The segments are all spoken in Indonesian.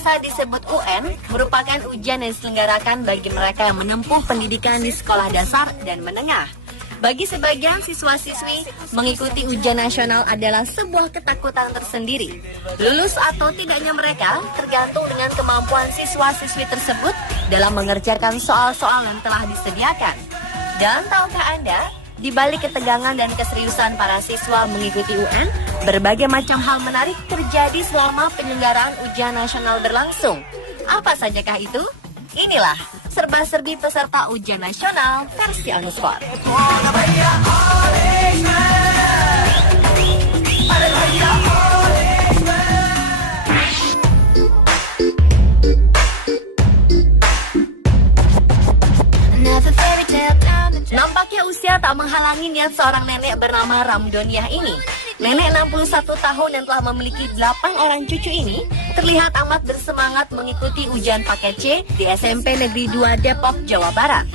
biasa disebut UN, merupakan ujian yang diselenggarakan bagi mereka yang menempuh pendidikan di sekolah dasar dan menengah. Bagi sebagian siswa-siswi, mengikuti ujian nasional adalah sebuah ketakutan tersendiri. Lulus atau tidaknya mereka tergantung dengan kemampuan siswa-siswi tersebut dalam mengerjakan soal-soal yang telah disediakan. Dan tahukah Anda, di balik ketegangan dan keseriusan para siswa mengikuti UN, berbagai macam hal menarik terjadi selama penyelenggaraan ujian nasional berlangsung. Apa sajakah itu? Inilah serba-serbi peserta ujian nasional versi Anusport. Nampaknya usia tak menghalangi niat seorang nenek bernama Ramdoniah ini. Nenek 61 tahun yang telah memiliki 8 orang cucu ini terlihat amat bersemangat mengikuti ujian paket C di SMP Negeri 2 Depok, Jawa Barat.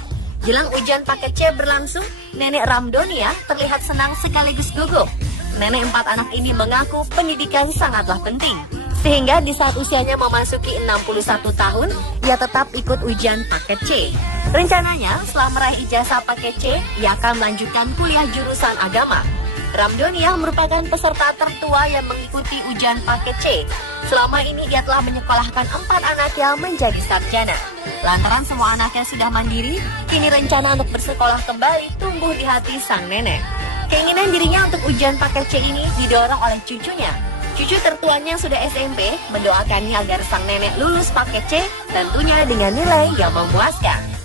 Jelang ujian paket C berlangsung, nenek Ramdoniah terlihat senang sekaligus gugup. Nenek 4 anak ini mengaku pendidikan sangatlah penting, sehingga di saat usianya memasuki 61 tahun, ia tetap ikut ujian paket C. Rencananya, setelah meraih ijazah paket C, ia akan melanjutkan kuliah jurusan agama. Ramdoniah merupakan peserta tertua yang mengikuti ujian paket C. Selama ini ia telah menyekolahkan 4 anaknya menjadi sarjana. Lantaran semua anaknya sudah mandiri, kini rencana untuk bersekolah kembali tumbuh di hati sang nenek. Keinginan dirinya untuk ujian paket C ini didorong oleh cucunya. Cucu tertuanya sudah SMP, mendoakannya agar sang nenek lulus paket C, tentunya dengan nilai yang memuaskan.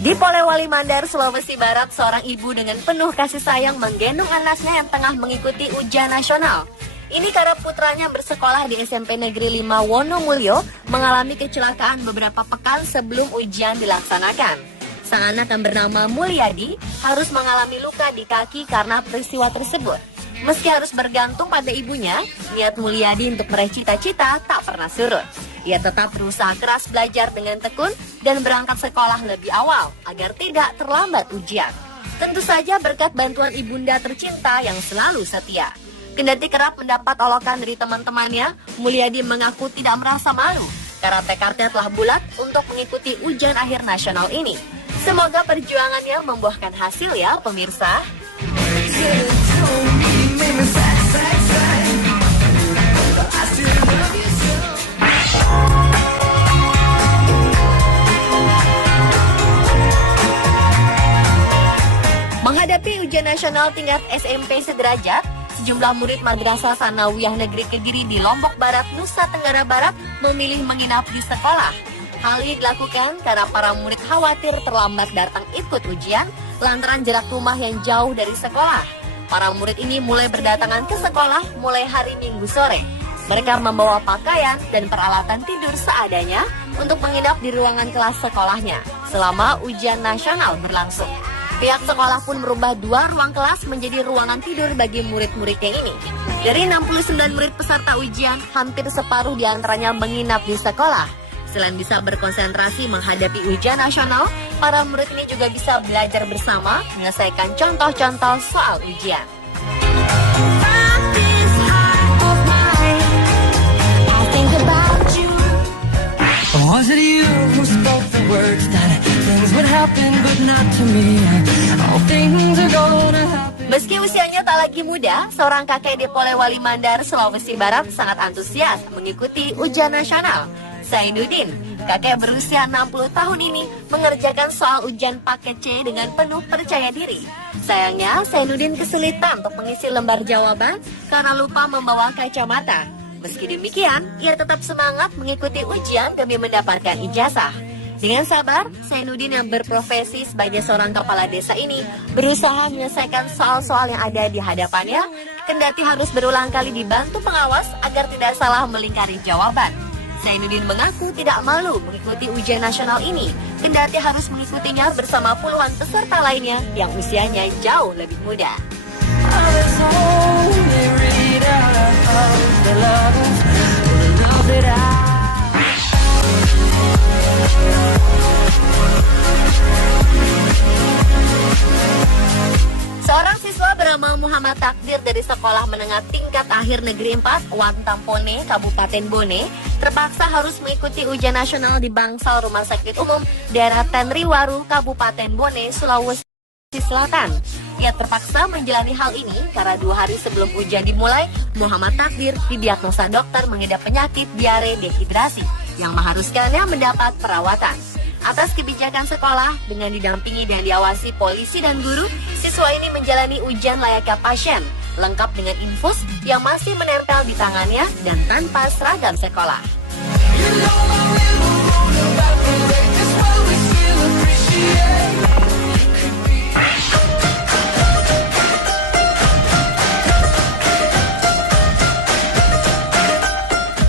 Di Polewali Mandar, Sulawesi Barat, seorang ibu dengan penuh kasih sayang menggendong anaknya yang tengah mengikuti ujian nasional. Ini karena putranya bersekolah di SMP Negeri 5 Wonomulyo mengalami kecelakaan beberapa pekan sebelum ujian dilaksanakan. Sang anak yang bernama Mulyadi harus mengalami luka di kaki karena peristiwa tersebut. Meski harus bergantung pada ibunya, niat Mulyadi untuk meraih cita-cita tak pernah surut. Ia tetap berusaha keras belajar dengan tekun dan berangkat sekolah lebih awal agar tidak terlambat ujian. Tentu saja berkat bantuan ibunda tercinta yang selalu setia. Kendati kerap mendapat olokan dari teman-temannya, Mulyadi mengaku tidak merasa malu karena tekadnya telah bulat untuk mengikuti ujian akhir nasional ini. Semoga perjuangannya membuahkan hasil ya pemirsa. Menghadapi ujian nasional tingkat SMP sederajat, sejumlah murid Madrasah Sanawiyah Negeri Kediri di Lombok Barat, Nusa Tenggara Barat memilih menginap di sekolah. Hal ini dilakukan karena para murid khawatir terlambat datang ikut ujian lantaran jarak rumah yang jauh dari sekolah. Para murid ini mulai berdatangan ke sekolah mulai hari Minggu sore. Mereka membawa pakaian dan peralatan tidur seadanya untuk menginap di ruangan kelas sekolahnya selama ujian nasional berlangsung. Pihak sekolah pun merubah 2 ruang kelas menjadi ruangan tidur bagi murid-muridnya ini. Dari 69 murid peserta ujian, hampir separuh diantaranya menginap di sekolah. Selain bisa berkonsentrasi menghadapi ujian nasional, para murid ini juga bisa belajar bersama menyelesaikan contoh-contoh soal ujian. Was it you who spoke the words that things would happen but not to me? All things are gonna happen. Meski usianya tak lagi muda, seorang kakek di Polewali Mandar, Sulawesi Barat sangat antusias mengikuti ujian nasional. Zainuddin, kakek berusia 60 tahun ini mengerjakan soal ujian paket C dengan penuh percaya diri. Sayangnya, Zainuddin kesulitan untuk mengisi lembar jawaban karena lupa membawa kacamata. Meski demikian, ia tetap semangat mengikuti ujian demi mendapatkan ijazah. Dengan sabar, Zainuddin yang berprofesi sebagai seorang kepala desa ini berusaha menyelesaikan soal-soal yang ada di hadapannya, kendati harus berulang kali dibantu pengawas agar tidak salah melingkari jawaban. Zainuddin mengaku tidak malu mengikuti ujian nasional ini, kendati harus mengikutinya bersama puluhan peserta lainnya yang usianya jauh lebih muda. Seorang siswa bernama Muhammad Takdir dari Sekolah Menengah Tingkat Akhir Negeri 4 Wantampone, Kabupaten Bone, terpaksa harus mengikuti ujian nasional di bangsal Rumah Sakit Umum daerah Tenriwaru, Kabupaten Bone, Sulawesi Selatan. Ia terpaksa menjalani hal ini karena 2 hari sebelum ujian dimulai, Muhammad Takdir didiagnosa dokter mengidap penyakit diare dehidrasi yang mengharuskannya mendapat perawatan. Atas kebijakan sekolah dengan didampingi dan diawasi polisi dan guru, siswa ini menjalani ujian layaknya pasien, lengkap dengan infus yang masih menempel di tangannya dan tanpa seragam sekolah.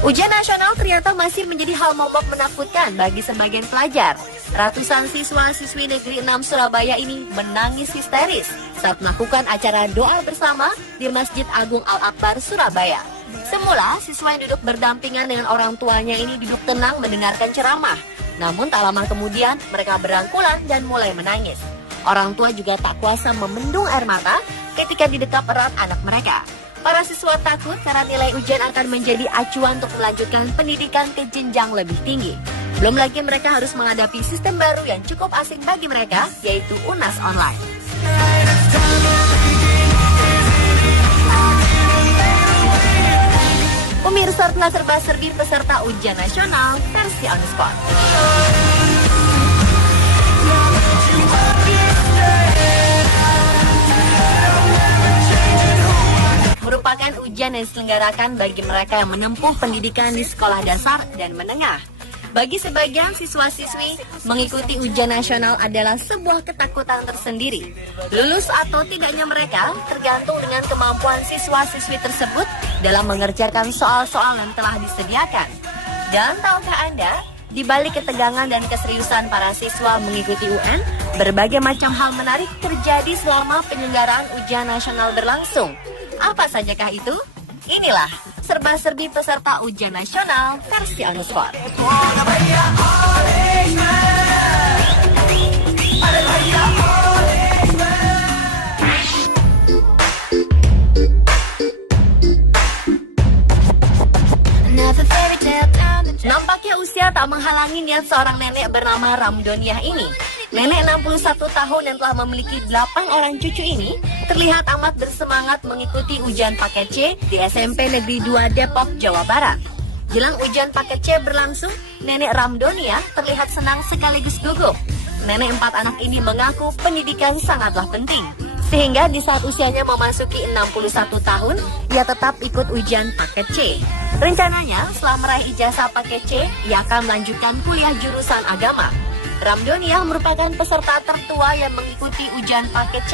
Ujian nasional ternyata masih menjadi hal momok menakutkan bagi sebagian pelajar. Ratusan siswa-siswi Negeri 6 Surabaya ini menangis histeris saat melakukan acara doa bersama di Masjid Agung Al-Akbar, Surabaya. Semula, siswa yang duduk berdampingan dengan orang tuanya ini duduk tenang mendengarkan ceramah. Namun tak lama kemudian, mereka berangkulan dan mulai menangis. Orang tua juga tak kuasa membendung air mata ketika didekap erat anak mereka. Para siswa takut karena nilai ujian akan menjadi acuan untuk melanjutkan pendidikan ke jenjang lebih tinggi. Belum lagi mereka harus menghadapi sistem baru yang cukup asing bagi mereka, yaitu UNAS online. Pemirsa, telah serba-serbi peserta ujian nasional versi on the spot. Merupakan ujian yang diselenggarakan bagi mereka yang menempuh pendidikan di sekolah dasar dan menengah. Bagi sebagian siswa-siswi, mengikuti ujian nasional adalah sebuah ketakutan tersendiri. Lulus atau tidaknya mereka tergantung dengan kemampuan siswa-siswi tersebut dalam mengerjakan soal-soal yang telah disediakan. Dan tahukah Anda, di balik ketegangan dan keseriusan para siswa mengikuti UN, berbagai macam hal menarik terjadi selama penyelenggaraan ujian nasional berlangsung. Apa sajakah itu? Inilah serba-serbi peserta ujian nasional versi on the spot. Nampaknya usia tak menghalangi niat seorang nenek bernama Ramdoniah ini. Nenek 61 tahun yang telah memiliki 8 orang cucu ini terlihat amat bersemangat mengikuti ujian paket C di SMP Negeri 2 Depok, Jawa Barat. Jelang ujian paket C berlangsung, Nenek Ramdoniah terlihat senang sekaligus gugup. Nenek 4 anak ini mengaku pendidikan sangatlah penting. Sehingga di saat usianya memasuki 61 tahun, ia tetap ikut ujian paket C. Rencananya, setelah meraih ijazah paket C, ia akan melanjutkan kuliah jurusan agama. Ramdoniah merupakan peserta tertua yang mengikuti ujian paket C.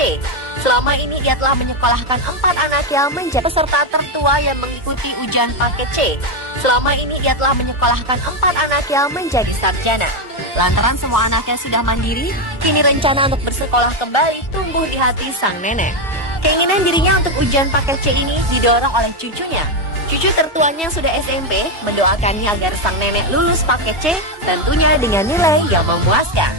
Selama ini ia telah menyekolahkan 4 anak yang menjadi peserta tertua yang mengikuti ujian paket C. Selama ini ia telah menyekolahkan 4 anak yang menjadi sarjana. Lantaran semua anaknya sudah mandiri, kini rencana untuk bersekolah kembali tumbuh di hati sang nenek. Keinginan dirinya untuk ujian paket C ini didorong oleh cucunya. Cucu tertuanya sudah SMP, mendoakannya agar sang nenek lulus paket C, tentunya dengan nilai yang memuaskan.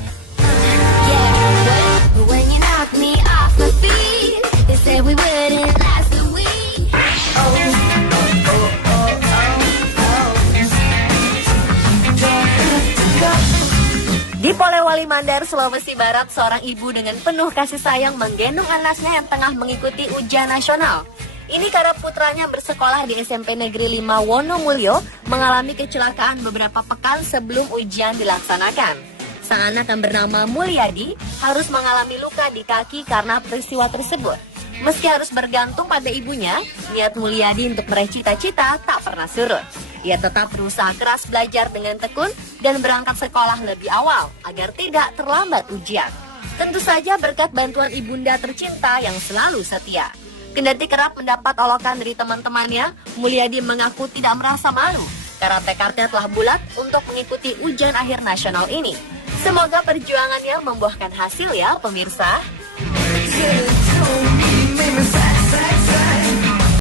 Di Polewali Mandar, Sulawesi Barat, seorang ibu dengan penuh kasih sayang menggendong anaknya yang tengah mengikuti ujian nasional. Ini karena putranya bersekolah di SMP Negeri 5 Wonomulyo mengalami kecelakaan beberapa pekan sebelum ujian dilaksanakan. Sang anak yang bernama Mulyadi harus mengalami luka di kaki karena peristiwa tersebut. Meski harus bergantung pada ibunya, niat Mulyadi untuk meraih cita-cita tak pernah surut. Ia tetap berusaha keras belajar dengan tekun dan berangkat sekolah lebih awal agar tidak terlambat ujian. Tentu saja berkat bantuan ibunda tercinta yang selalu setia. Kendati kerap mendapat olokan dari teman-temannya, Mulyadi mengaku tidak merasa malu karena tekadnya telah bulat untuk mengikuti ujian akhir nasional ini. Semoga perjuangannya membuahkan hasil ya pemirsa.